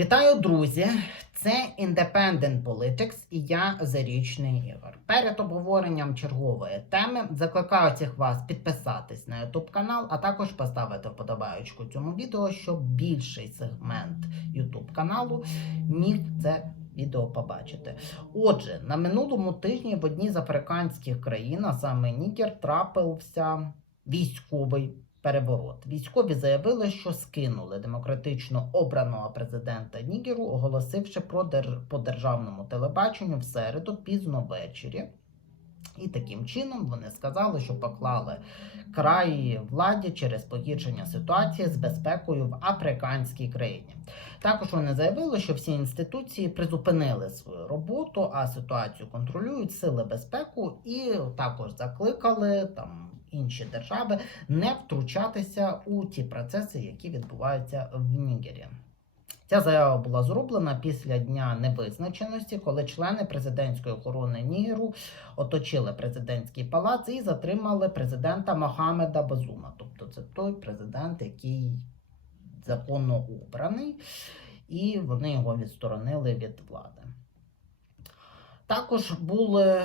Вітаю, друзі! Це Independent Politics і я Зарічний Ігор. Перед обговоренням чергової теми закликаю всіх вас підписатись на YouTube канал, а також поставити вподобаючку цьому відео, щоб більший сегмент YouTube каналу міг це відео побачити. Отже, на минулому тижні в одній з африканських країн, а саме Нігер, трапився військовий переворот. Військові заявили, що скинули демократично обраного президента Нігеру, оголосивши про дер... по державному телебаченню в середу пізно ввечері. І таким чином вони сказали, що поклали край владі через погіршення ситуації з безпекою в африканській країні. Також вони заявили, що всі інституції призупинили свою роботу, а ситуацію контролюють сили безпеку, і також закликали там інші держави не втручатися у ті процеси, які відбуваються в Нігері. Ця заява була зроблена після дня невизначеності, коли члени президентської охорони Нігеру оточили президентський палац і затримали президента Мохамеда Базума. Тобто це той президент, який законно обраний, і вони його відсторонили від влади. Також були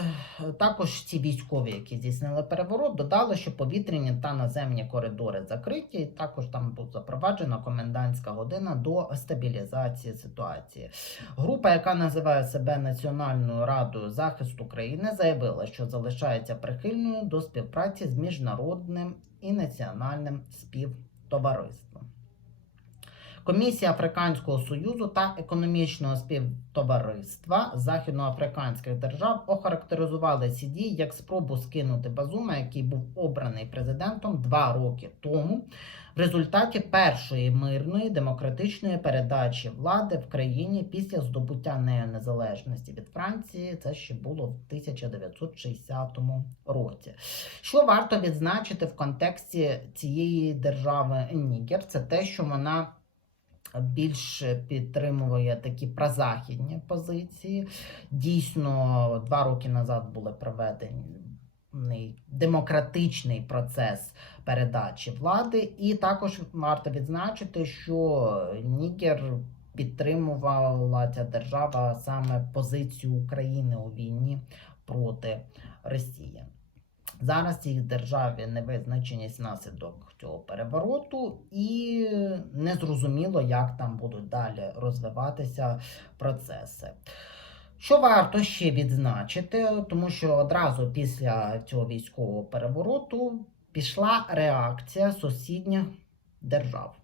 також ці військові, які здійснили переворот, додали, що повітряні та наземні коридори закриті. Також там була запроваджена комендантська година до стабілізації ситуації. Група, яка називає себе Національною радою захисту країни, заявила, що залишається прихильною до співпраці з міжнародним і національним співтовариством. Комісія Африканського Союзу та економічного співтовариства західноафриканських держав охарактеризували дії як спробу скинути Базума, який був обраний президентом два роки тому, в результаті першої мирної демократичної передачі влади в країні після здобуття нею незалежності від Франції. Це ще було в 1960 році. Що варто відзначити в контексті цієї держави Нігер, це те, що вона більш підтримує такі прозахідні позиції. Дійсно, два роки назад були проведені демократичний процес передачі влади, і також варто відзначити, що Нігер підтримувала ця держава саме позицію України у війні проти Росії. Зараз їх державі невизначеність наслідок цього перевороту, і незрозуміло, як там будуть далі розвиватися процеси. Що варто ще відзначити, тому що одразу після цього військового перевороту пішла реакція сусідніх держав.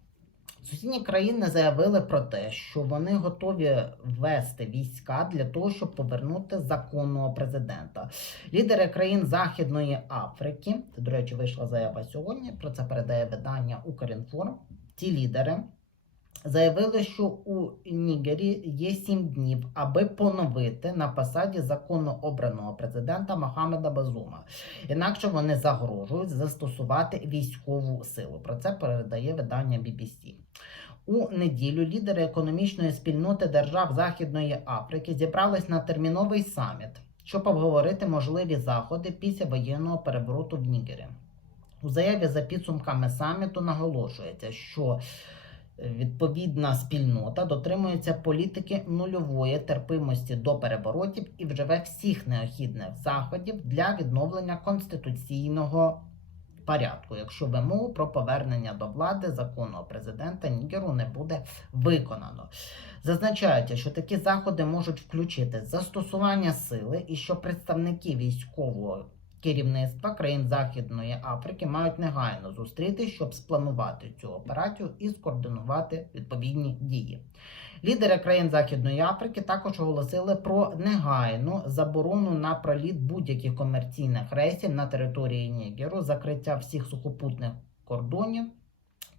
Сусідні країни заявили про те, що вони готові ввести війська для того, щоб повернути законного президента. Лідери країн Західної Африки, це, до речі, вийшла заява сьогодні. Про це передає видання Укрінформ. Ті лідери заявили, що у Нігері є сім днів, аби поновити на посаді законно обраного президента Мохамеда Базума. Інакше вони загрожують застосувати військову силу. Про це передає видання BBC. У неділю лідери економічної спільноти держав Західної Африки зібрались на терміновий саміт, щоб обговорити можливі заходи після воєнного перевороту в Нігері. У заяві за підсумками саміту наголошується, що відповідна спільнота дотримується політики нульової терпимості до переворотів і вживе всіх необхідних заходів для відновлення конституційного порядку, якщо вимогу про повернення до влади законного президента Нігеру не буде виконано. Зазначається, що такі заходи можуть включити застосування сили і що представники військового керівництва країн Західної Африки мають негайно зустріти, щоб спланувати цю операцію і скоординувати відповідні дії. Лідери країн Західної Африки також оголосили про негайну заборону на проліт будь-яких комерційних рейсів на території Нігеру, закриття всіх сухопутних кордонів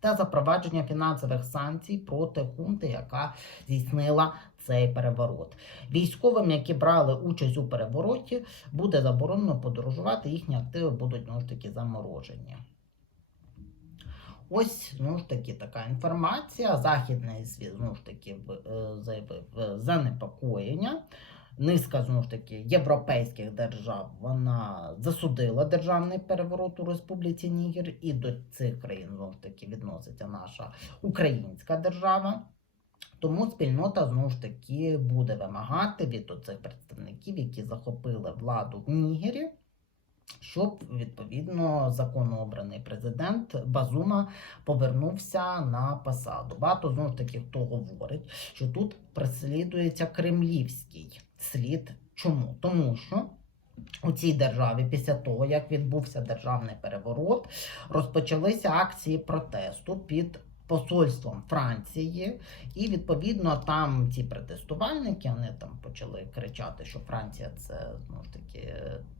та запровадження фінансових санкцій проти хунти, яка здійснила цей переворот. Військовим, які брали участь у перевороті, буде заборонено подорожувати, їхні активи будуть знову ж таки заморожені. Ось знову ж таки така інформація. Західний світ знову ж таки е, заявив е, занепокоєння. Низка знову ж таки європейських держав вона засудила державний переворот у Республіці Нігер, і до цих країн знову ж таки відноситься наша українська держава. Тому спільнота знову ж таки буде вимагати від оцих представників, які захопили владу в Нігері, щоб відповідно законообраний президент Базума повернувся на посаду. Багато знову ж таки хто говорить, що тут преслідується кремлівський слід. Чому? Тому що у цій державі, після того, як відбувся державний переворот, розпочалися акції протесту під посольством Франції, і відповідно там ці протестувальники вони там почали кричати, що Франція це знову ж таки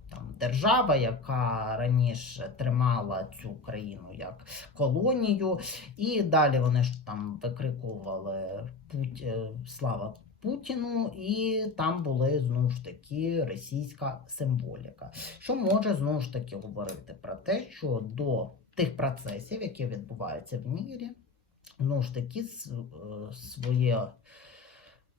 там держава, яка раніше тримала цю країну як колонію, і далі вони ж там викрикували Путь... е, слава. Путіну, і там були знову ж таки російська символіка, що може знову ж таки говорити про те, що до тих процесів, які відбуваються в Нігері, знову ж таки е, своє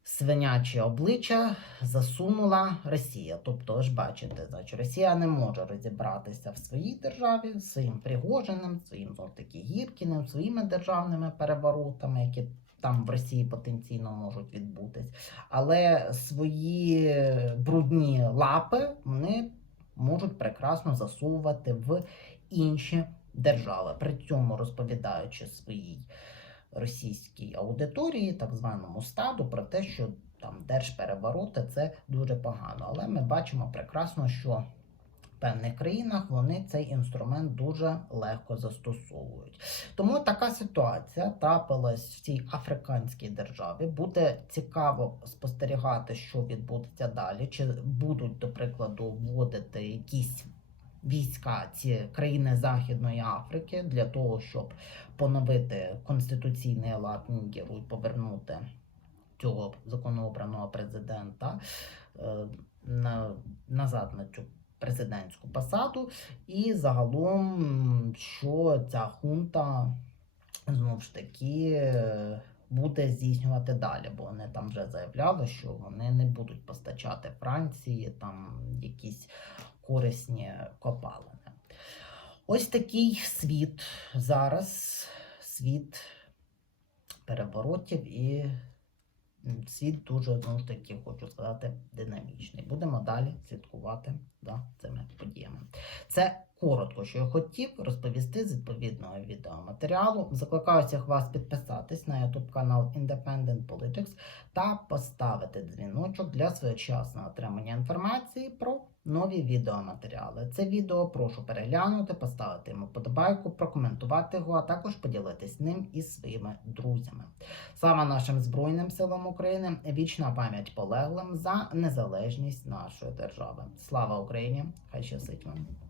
свиняче обличчя засунула Росія. Тобто, ж бачите, значить, Росія не може розібратися в своїй державі своїм Пригожиним, своїм Гіркіним, своїми державними переворотами, які там в Росії потенційно можуть відбутись. Але свої брудні лапи вони можуть прекрасно засовувати в інші держави, при цьому розповідаючи своїй російській аудиторії, так званому стаду, про те, що там держперевороти це дуже погано. Але ми бачимо прекрасно, що певних країнах вони цей інструмент дуже легко застосовують. Тому така ситуація трапилась в цій африканській державі. Буде цікаво спостерігати, що відбудеться далі. Чи будуть, до прикладу, вводити якісь війська ці країни Західної Африки для того, щоб поновити конституційний лад Нігеру і повернути цього законообраного президента е, на, назад на цю президентську посаду. І загалом, що ця хунта знову ж таки буде здійснювати далі, бо вони там вже заявляли, що вони не будуть постачати Франції там якісь корисні копалини. Ось такий світ зараз, світ переворотів і світ дуже, знову ж таки, хочу сказати, динамічний. Будемо далі слідкувати за цими подіями. Це коротко, що я хотів розповісти з відповідного відеоматеріалу. Закликаю всіх вас підписатись на YouTube канал Independent Politics та поставити дзвіночок для своєчасного отримання інформації про нові відеоматеріали. Це відео прошу переглянути, поставити йому подобайку, прокоментувати його, а також поділитись ним із своїми друзями. Слава нашим Збройним силам України! Вічна пам'ять полеглим за незалежність нашої держави. Слава Україні! Хай щастить вам!